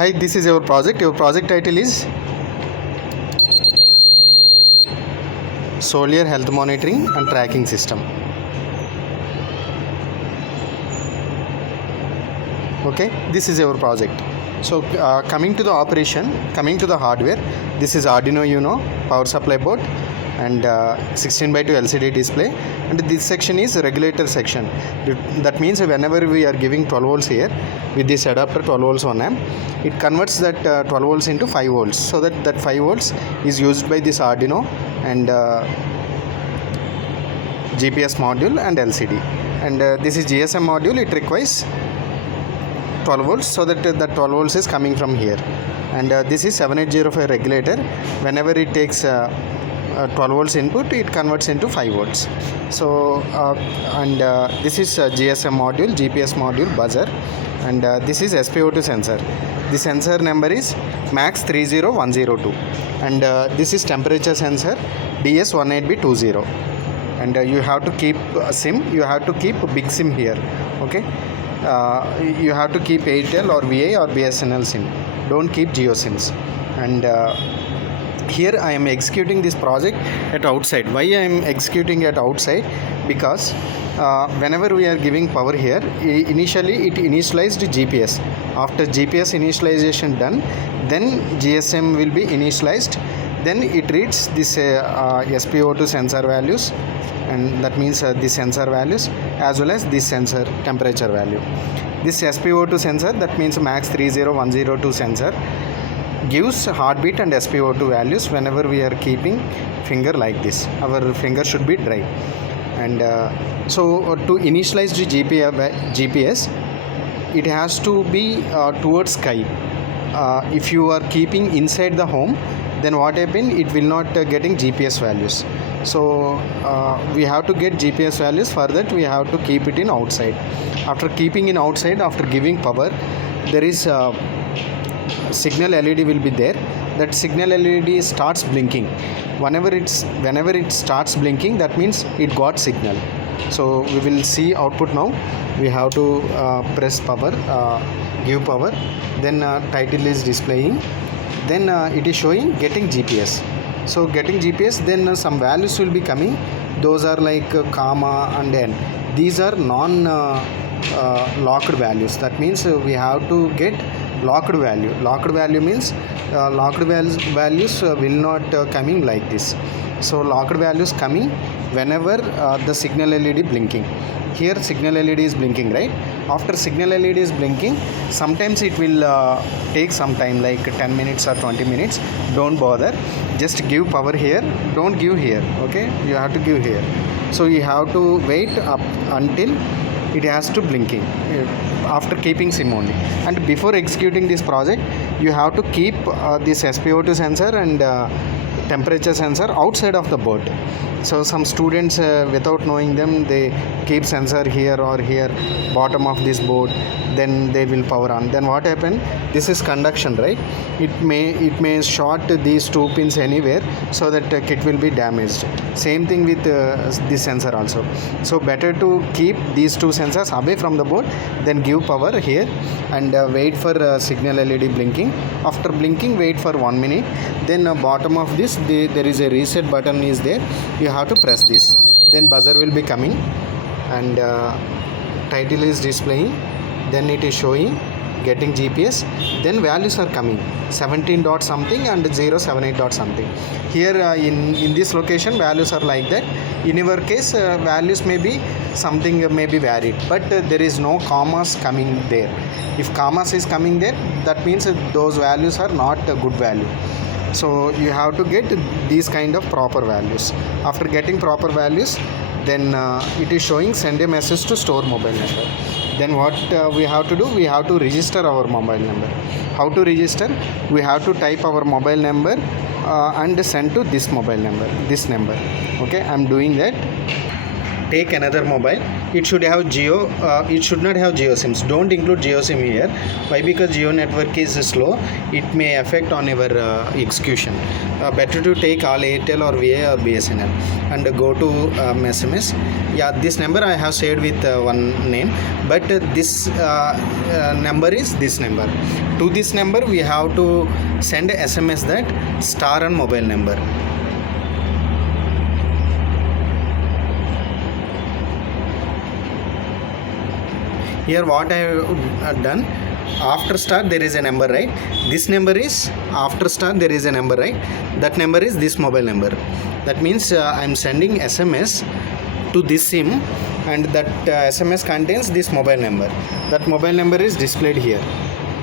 Hi, this is your project. Your project title is Soldier Health Monitoring and Tracking System. Okay, this is your project. So coming to the operation, coming to the hardware, this is Arduino Uno power supply board and 16:2 LCD display, and this section is regulator section. That means whenever we are giving 12 volts here with this adapter 12 volts on amp, it converts that 12 volts into 5 volts, so that 5 volts is used by this Arduino and GPS module and LCD, and this is GSM module. It requires 12 volts, so that 12 volts is coming from here, and this is 7805 regulator. Whenever it takes 12 volts input, it converts into 5 volts. So this is GSM module, GPS module, buzzer, and this is SpO2 sensor. The sensor number is MAX30102, and this is temperature sensor DS18B20, and you have to keep a SIM. You have to keep a big SIM here. Okay, you have to keep Airtel or VI or BSNL SIM. Don't keep Geo SIMs. And here I am executing this project at outside. Why I am executing at outside? Because whenever we are giving power here, initially it initialized GPS. After GPS initialization done, then GSM will be initialized. Then it reads this SpO2 sensor values, and that means this sensor values as well as this sensor temperature value. This SpO2 sensor, that means MAX30102 sensor, gives heartbeat and SpO2 values whenever we are keeping finger like this. Our finger should be dry, and so to initialize the GPS, it has to be towards sky. If you are keeping inside the home, then what happen? It will not getting GPS values. So we have to get GPS values. For that we have to keep it in outside. After keeping in outside, after giving power, there is signal LED will be there. That signal LED starts blinking. Whenever it starts blinking, that means it got signal. So we will see output now. We have to press power, give power, then title is displaying, then it is showing getting GPS. So getting GPS, then some values will be coming. Those are like comma and n. These are non locked values. That means we have to get locked value. Locked value means locked values will not coming like this. So locked values coming whenever the signal LED blinking. Here signal LED is blinking, right? After signal LED is blinking, sometimes it will take some time, like 10 minutes or 20 minutes. Don't bother, just give power here. Don't give here. Okay, you have to give here. So you have to wait up until it has to blinking after keeping SIM only. And before executing this project, you have to keep this SpO2 sensor and temperature sensor outside of the board. So some students without knowing them, they keep sensor here or here, bottom of this board, then they will power on. Then what happened? This is conduction, right? It may short these two pins anywhere, so that kit will be damaged. Same thing with this sensor also. So better to keep these two sensors away from the board, then give power here and wait for signal LED blinking. After blinking, wait for 1 minute. Then bottom of this, there is a reset button is there. You have to press this. Then buzzer will be coming, and title is displaying. Then it is showing getting GPS. Then values are coming 17 dot something and 078 dot something. Here in this location, values are like that. In your case, values may be something may be varied, but there is no commas coming there. If commas is coming there, that means those values are not a good value. So you have to get these kind of proper values. After getting proper values, then it is showing send a message to store mobile number. Then what we have to do? We have to register our mobile number. How to register? We have to type our mobile number and send to this mobile number, this number. Okay, I am doing that. Take another mobile. it should have Geo. It should not have Geo SIMs. Don't include Geo SIM here. Why? Because Geo network is slow. It may affect on your execution. Better to take all Airtel or VA or BSNL and go to SMS. Yeah, this number I have saved with one name, but this number is this number. To this number we have to send SMS that star and mobile number. Here what I have done, after star there is a number, right? This number is after star there is a number, right? That number is this mobile number. That means I am sending SMS to this SIM, and that SMS contains this mobile number. That mobile number is displayed here.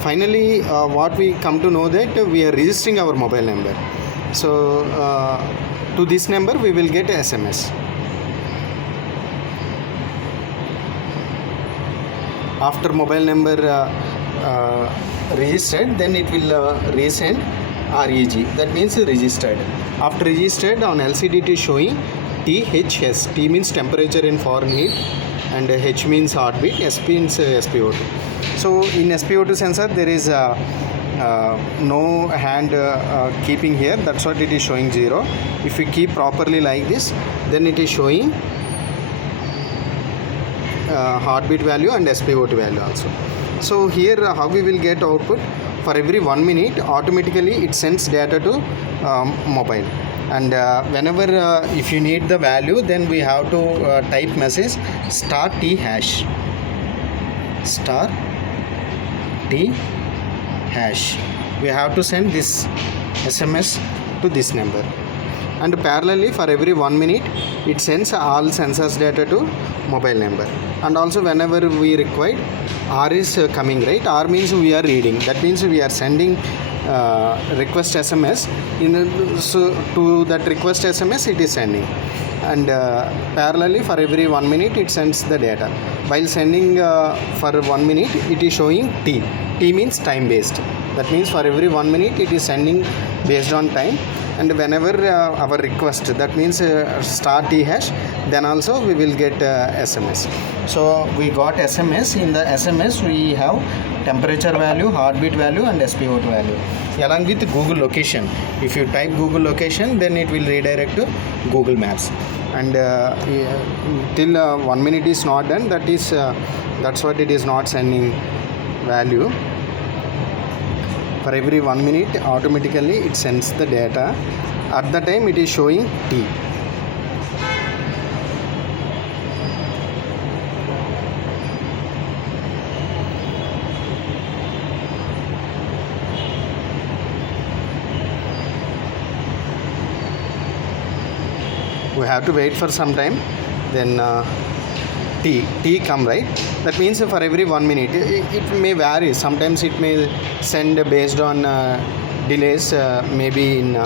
Finally, what we come to know that we are registering our mobile number. So to this number we will get SMS. After mobile number registered, then it will resend REG. That means registered. After registered, on LCD it is showing THS. T means temperature in Fahrenheit and H means heartbeat. SP means SpO2. So in SpO2 sensor there is no hand keeping here. That's what it is showing 0. If we keep properly like this, then it is showing heartbeat value and SpO2 value also. So here how we will get output, for every 1 minute automatically it sends data to mobile, and whenever if you need the value, then we have to type message star T hash, star T hash. We have to send this SMS to this number, and parallelly for every 1 minute it sends all sensors data to mobile number. And also whenever we require, R is coming, right? R means we are reading. That means we are sending request SMS so to that request SMS it is sending, and parallelly for every 1 minute it sends the data. While sending for 1 minute it is showing T. T means time based. That means for every 1 minute it is sending based on time, and whenever our request, that means star T hash, then also we will get SMS. So we got SMS. In the SMS we have temperature value, heartbeat value and SpO2 value along with Google location. If you type Google location, then it will redirect to Google Maps. And till 1 minute is not done, that is that's what it is not sending value. For every 1 minute automatically it sends the data. At the time it is showing T. We have to wait for some time, then T come, right? That means for every 1 minute it may vary. Sometimes it may send based on delays, maybe in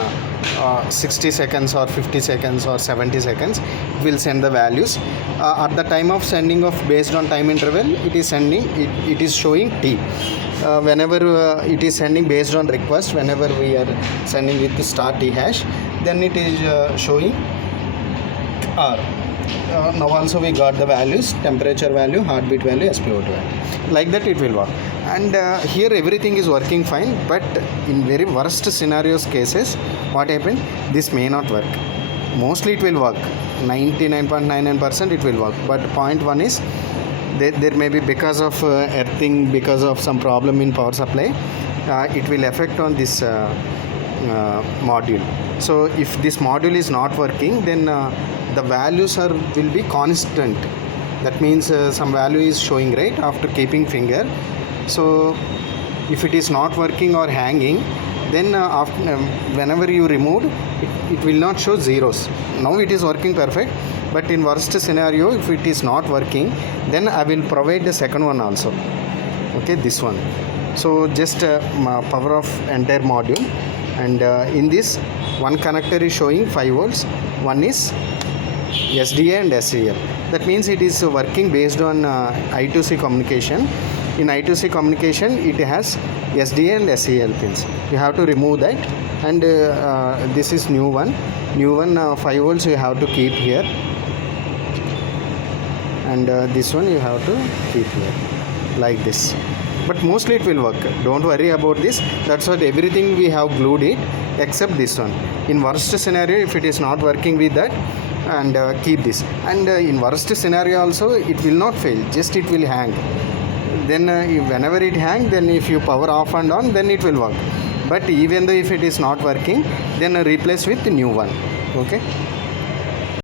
60 seconds or 50 seconds or 70 seconds it will send the values. At the time of sending of based on time interval, it is sending, it is showing T. Whenever it is sending based on request, whenever we are sending with the star T hash, then it is showing R. Now also we got the values, temperature value, heartbeat value, SpO2 value. Like that it will work. And here everything is working fine, but in very worst scenarios cases, what happened? This may not work. Mostly it will work. 99.99% it will work. But point one is there may be, because of earthing, because of some problem in power supply, it will affect on this module. So if this module is not working, then the values will be constant. That means some value is showing, right, after keeping finger. So if it is not working or hanging, then whenever you remove it will not show zeros. Now it is working perfect, but in worst scenario, if it is not working, then I will provide the second one also. Okay, this one. So just power off entire module, and in this one connector is showing 5 volts, one is SDA and SCL. That means it is working based on I2C communication. In I2C communication it has SDA and SCL pins. You have to remove that, and this is new one 5 volts you have to keep here, and this one you have to keep here like this. But mostly it will work, don't worry about this. That's what everything we have glued it except this one. In worst scenario, if it is not working with that, and keep this, and in worst scenario also it will not fail, just it will hang. Then whenever it hang, then if you power off and on, then it will work. But even though if it is not working, then replace with new one. Okay.